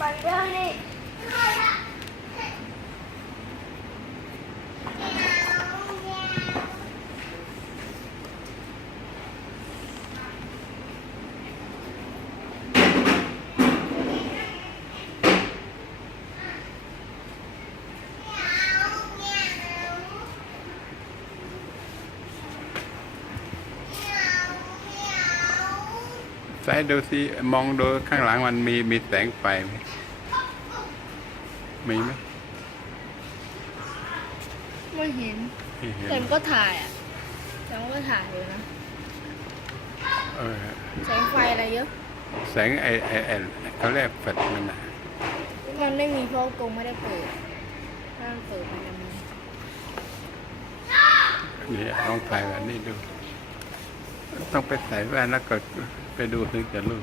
มัน เรื่องนี่ใส่ดูสิมองดูข้างหลังมันมีมีแสงไฟไหมมีไหมไม่เห็น ไม่เห็นแต่มันก็ถ่ายอะแต่มันก็ถ่ายอยู่นะเออแสงไฟอะไรเยอะ แสงไอไอไอเขาเรียกแฟลชมันนะมันไม่มีเพราะกรงไม่ได้เปิดถ้ามันเปิดมันจะมีนี่ลองถ่ายแบบนี้ดู ต้องไปใส่แว่นแล้วก็ไปดูถึงจะรู้